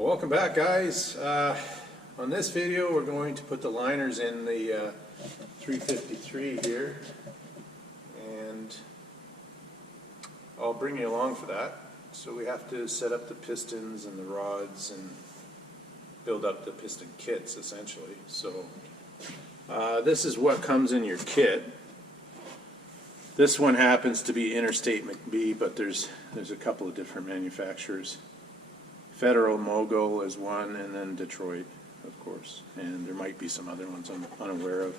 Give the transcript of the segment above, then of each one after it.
Welcome back, guys. On this video we're going to put the liners in the 353 here, and I'll bring you along for that. So we have to set up the pistons and the rods and build up the piston kits essentially. So this is what comes in your kit. This one happens to be Interstate McBee, but there's a couple of different manufacturers. Federal Mogul is one, and then Detroit, of course, and there might be some other ones I'm unaware of.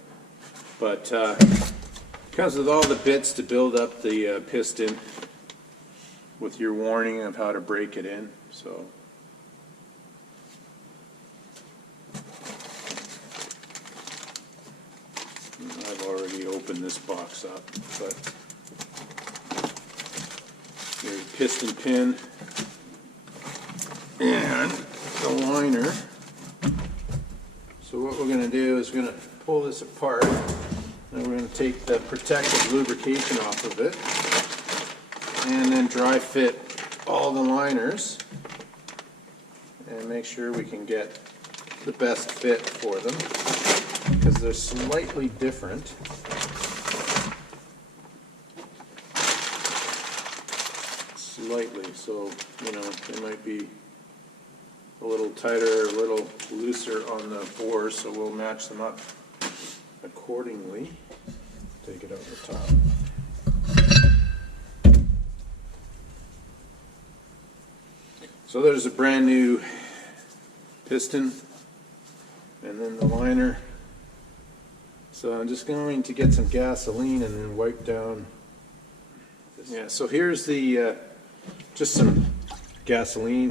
But it comes with all the bits to build up the piston, with your warning of how to break it in. So I've already opened this box up, but here's a piston pin and the liner. So what we're going to do is we're going to pull this apart, and we're going to take the protective lubrication off of it and then dry fit all the liners and make sure we can get the best fit for them, because they're slightly different. Slightly, so you know, they might be a little tighter, a little looser on the bores, so we'll match them up accordingly. Take it out the top. So there's a brand new piston and then the liner. So I'm just going to get some gasoline and then wipe down this. Yeah, so here's the just some gasoline,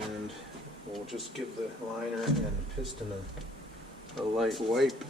and we'll just give the liner and the piston a light wipe.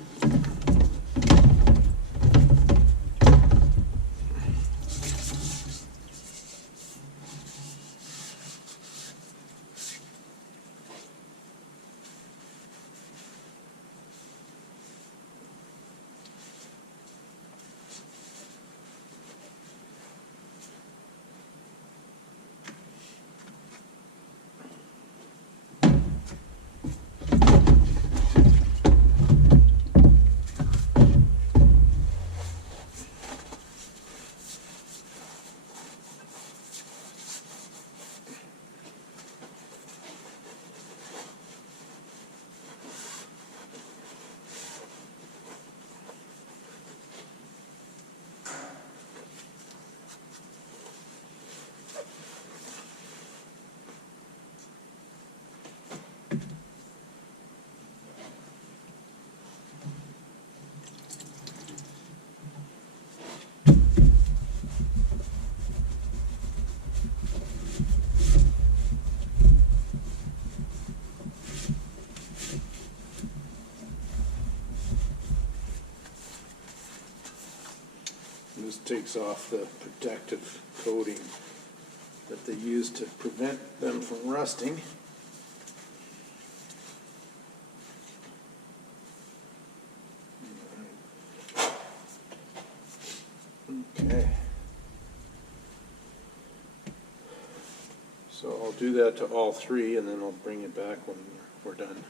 This takes off the protective coating that they use to prevent them from rusting. Okay. So I'll do that to all three, and then I'll bring it back when we're done.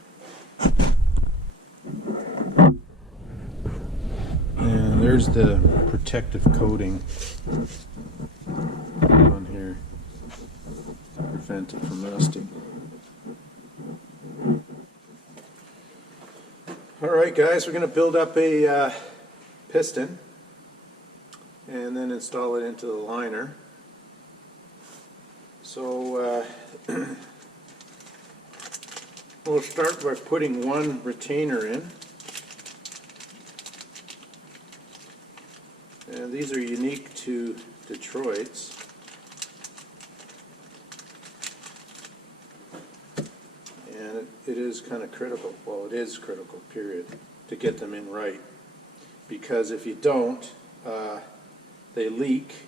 And there's the protective coating on here to prevent it from rusting. Alright guys, we're going to build up a piston and then install it into the liner. So we'll start by putting one retainer in. And these are unique to Detroit's. And it is kind of critical, well it is critical, period, to get them in right. Because if you don't, they leak,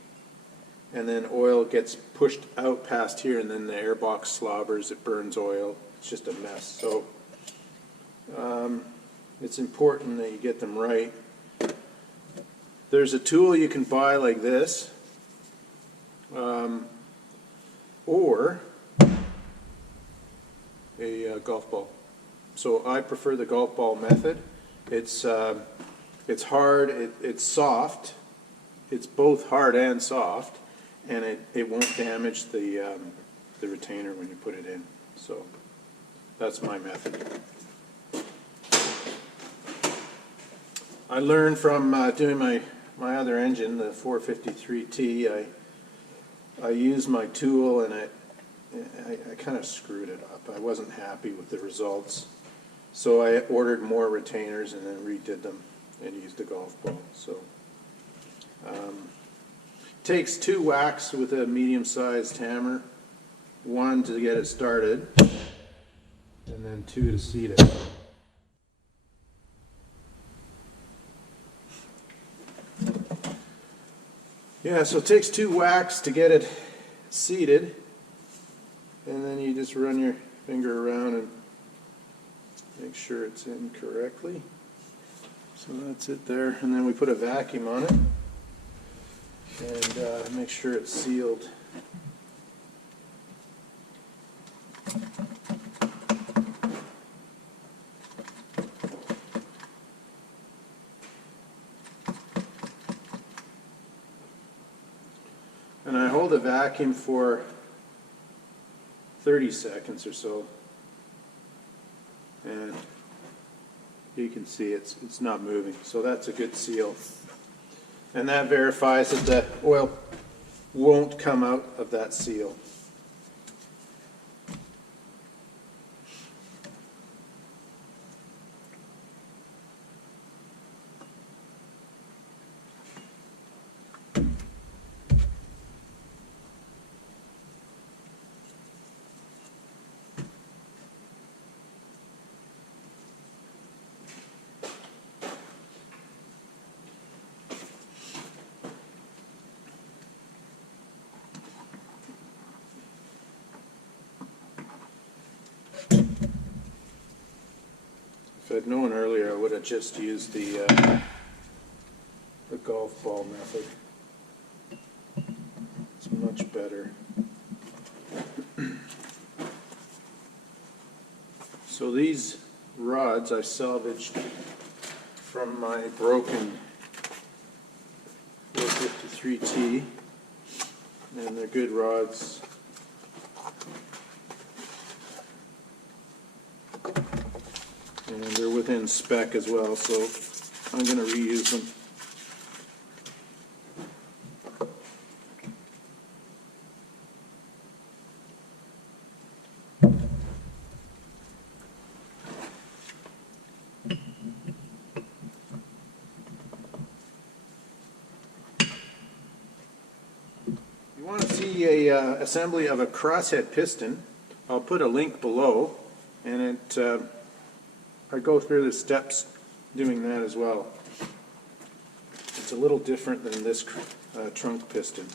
and then oil gets pushed out past here, and then the airbox slobbers, it burns oil, it's just a mess. So it's important that you get them right. There's a tool you can buy like this. or a golf ball. So I prefer the golf ball method. It's hard, it's soft. It's both hard and soft, and it won't damage the retainer when you put it in. So that's my method. I learned from doing my other engine, the 453T. I used my tool and I kind of screwed it up. I wasn't happy with the results. So I ordered more retainers and then redid them and used a golf ball. So takes 2 whacks with a medium-sized hammer, 1 to get it started, and then 2 to seat it. Yeah, so it takes 2 whacks to get it seated, and then you just run your finger around and make sure it's in correctly. So that's it there, and then we put a vacuum on it and make sure it's sealed. And I hold the vacuum for 30 seconds or so, and you can see it's not moving, so that's a good seal. And that verifies that the oil won't come out of that seal. If I'd known earlier, I would have just used the golf ball method. It's much better. So these rods I salvaged from my broken 453T, and they're good rods. And they're within spec as well, so I'm going to reuse them. You want to see a assembly of a crosshead piston. I'll put a link below, and I go through the steps doing that as well. It's a little different than this trunk piston,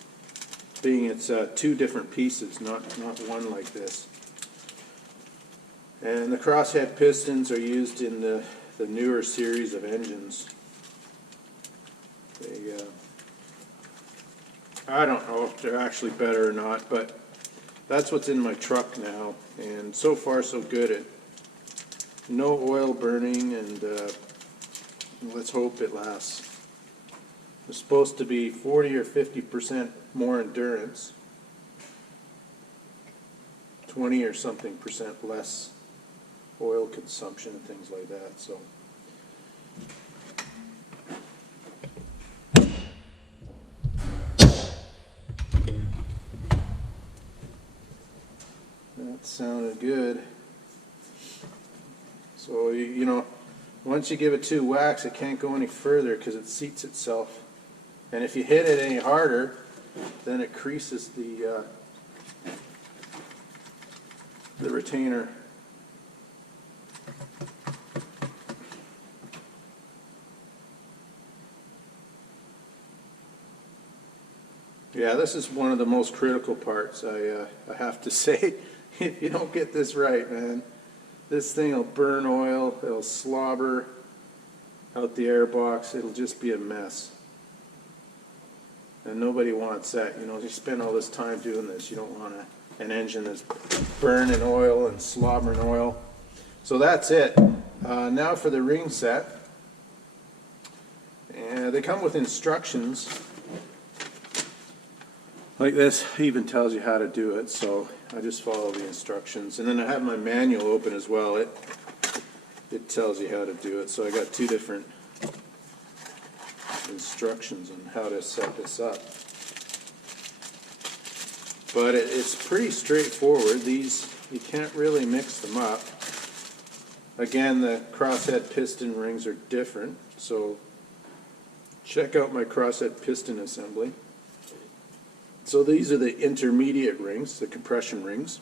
being it's 2 different pieces, not one like this. And the crosshead pistons are used in the newer series of engines. I don't know if they're actually better or not, but that's what's in my truck now, and so far so good. No oil burning, and let's hope it lasts. It's supposed to be 40 or 50% more endurance, 20 or something percent less oil consumption and things like that. So that sounded good. So, you know, once you give it 2 whacks, it can't go any further because it seats itself. And if you hit it any harder, then it creases the retainer. Yeah, this is one of the most critical parts, I have to say. If you don't get this right, man, this thing will burn oil, it'll slobber out the airbox, it'll just be a mess. And nobody wants that. You know, you spend all this time doing this, you don't want to an engine that's burning oil and slobbering oil. So that's it. Now for the ring set. And they come with instructions like this. It even tells you how to do it, so I just follow the instructions. And then I have my manual open as well. It tells you how to do it. So I got two different instructions on how to set this up. But it's pretty straightforward. These, you can't really mix them up. Again, the crosshead piston rings are different, so check out my crosshead piston assembly. So these are the intermediate rings, the compression rings.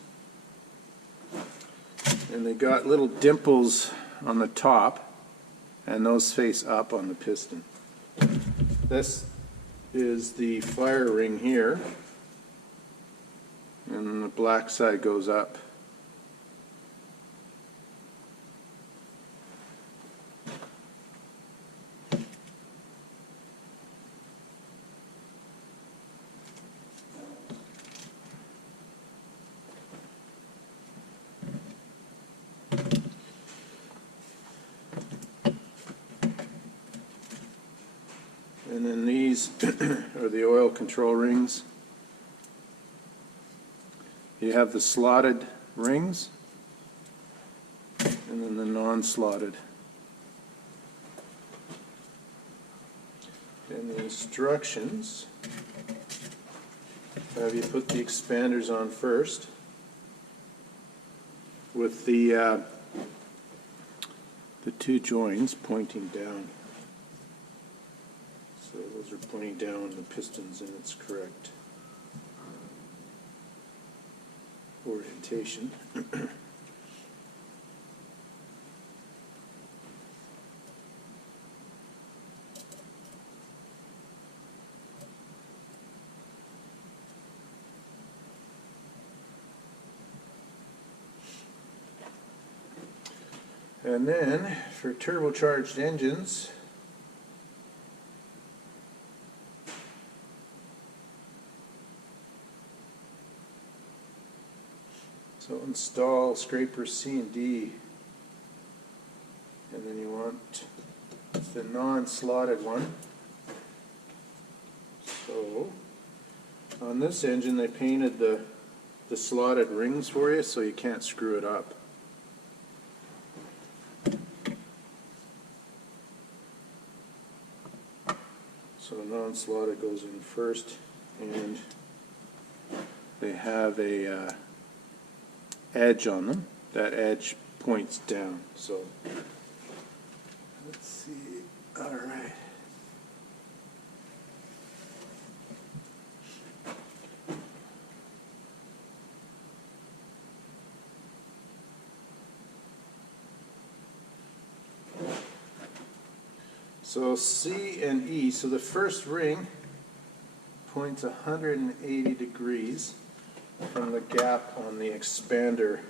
And they got little dimples on the top, and those face up on the piston. This is the fire ring here, and the black side goes up. And then these are the oil control rings. You have the slotted rings and then the non-slotted. And the instructions have you put the expanders on first with the two joins pointing down. So those are pointing down, the piston's in its correct orientation. And then for turbocharged engines, so install scraper C and D, and then you want the non-slotted one. So on this engine they painted the slotted rings for you so you can't screw it up. So non-slotted goes in first, and they have a edge on them. That edge points down. So let's see. All right. So C and E, so the first ring points 180 degrees from the gap on the expander.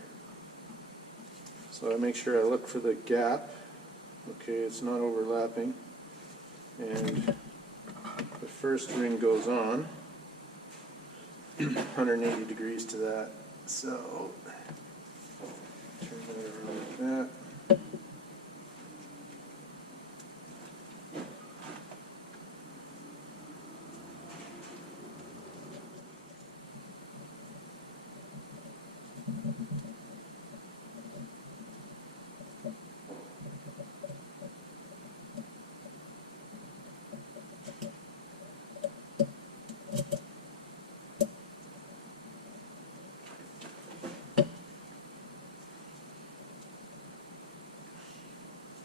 So I make sure I look for the gap. Okay, it's not overlapping. And the first ring goes on 180 degrees to that. So turn that around like that.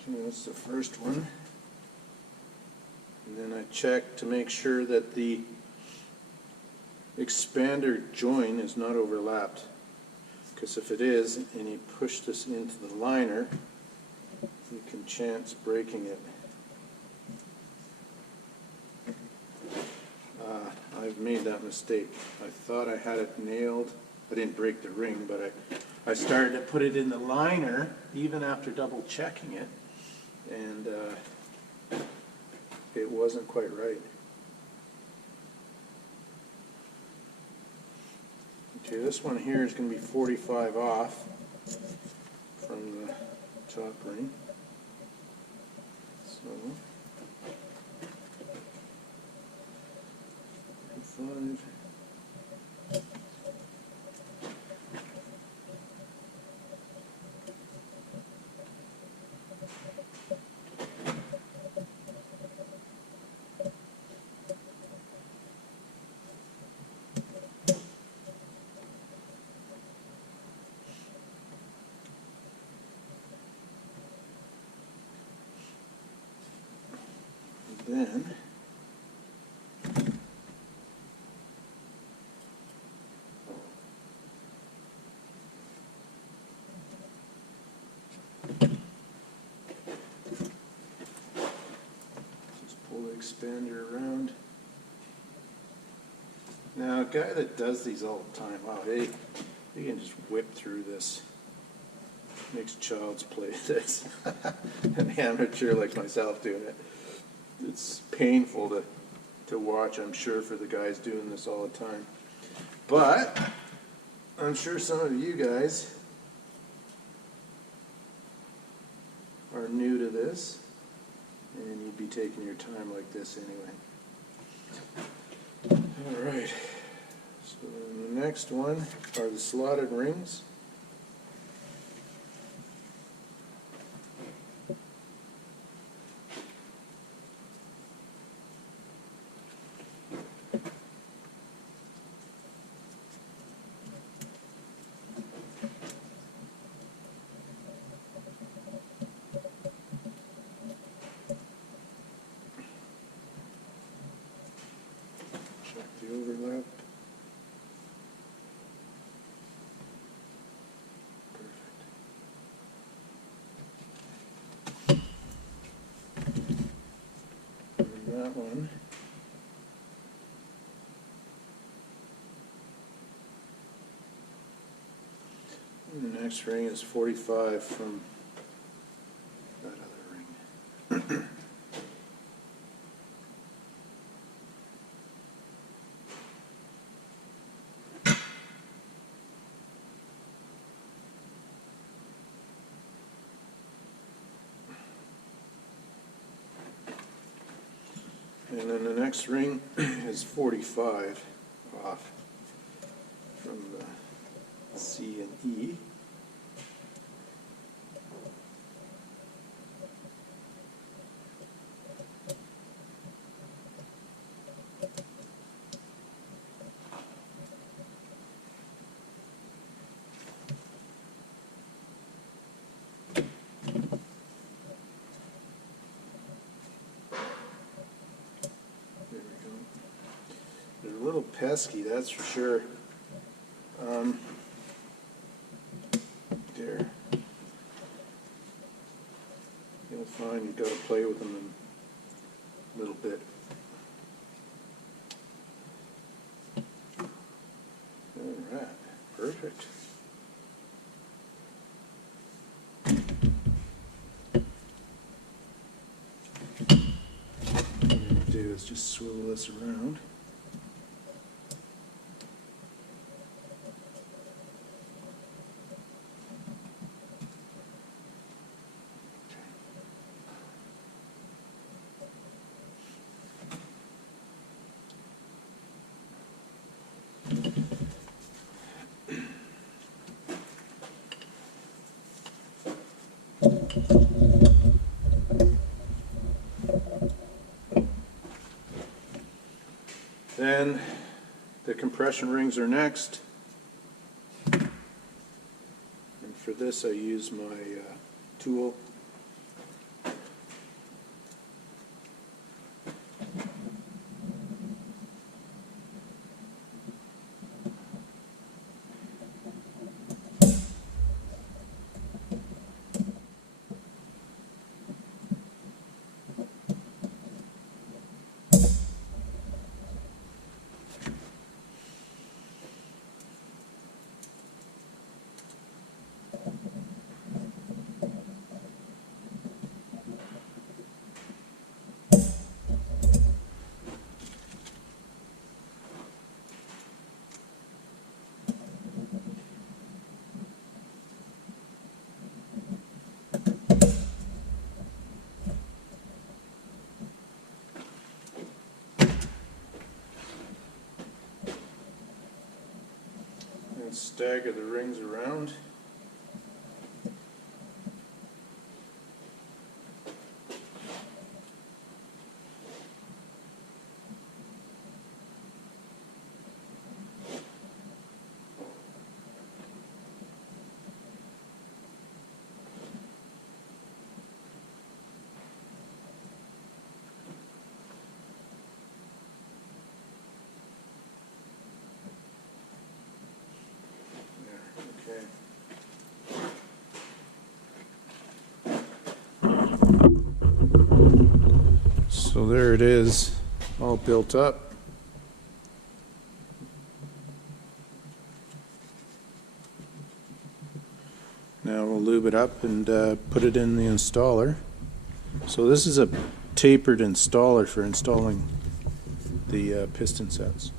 Okay, that's the first one. And then I check to make sure that the expander join is not overlapped. Because if it is, and you push this into the liner, you can chance breaking it. I've made that mistake. I thought I had it nailed. I didn't break the ring, but I started to put it in the liner even after double checking it, and it wasn't quite right. Okay, this one here is going to be 45 off from the top ring. So, 45. Then just pull the expander around. Now, a guy that does these all the time, wow, they can just whip through this. Makes child's play this. An amateur like myself doing it. It's painful to watch, I'm sure, for the guys doing this all the time. But I'm sure some of you guys are new to this, and you'd be taking your time like this anyway. All right, so the next one are the slotted rings. Check the overlap. Perfect. And that one. And the next ring is 45 from that other ring. And then the next ring is 45 off from the C and E. They're a little pesky, that's for sure. There. You'll find you've got to play with them a little bit. All right, perfect. What I'm going to do is just swivel this around. Then the compression rings are next. And for this I use my tool. and stagger the rings around. So there it is, all built up. Now we'll lube it up and put it in the installer. So this is a tapered installer for installing the piston sets.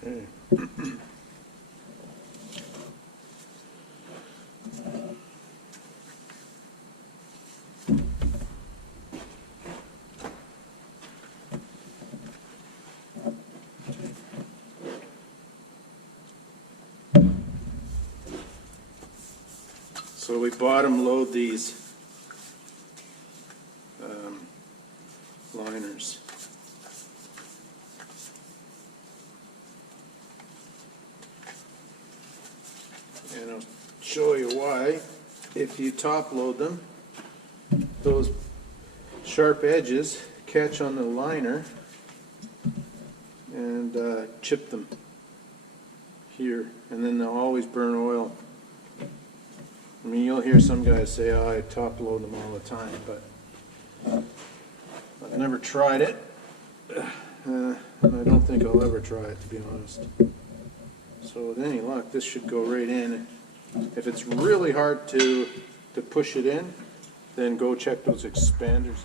Okay. So we bottom load these liners. And I'll show you why. If you top load them, those sharp edges catch on the liner and chip them here, and then they'll always burn oil. I mean, you'll hear some guys say, oh, I top load them all the time, but I've never tried it, and I don't think I'll ever try it, to be honest. So with any luck, this should go right in. If it's really hard to push it in, then go check those expanders.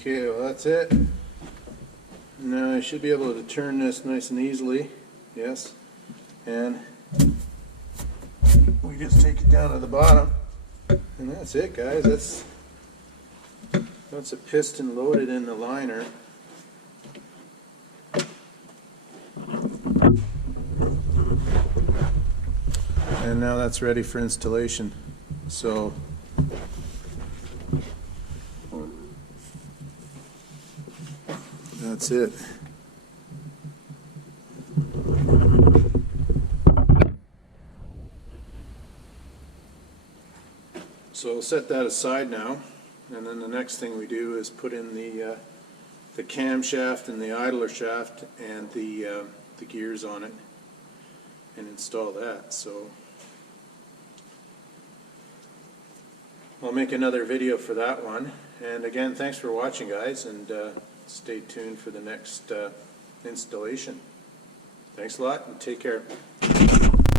Okay, well that's it. Now I should be able to turn this nice and easily. Yes. And we just take it down to the bottom. And that's it, guys. That's a piston loaded in the liner. And now that's ready for installation. So that's it. So we'll set that aside now, and then the next thing we do is put in the camshaft and the idler shaft and the gears on it and install that. So I'll make another video for that one. And again, thanks for watching, guys, and stay tuned for the next installation. Thanks a lot, and take care.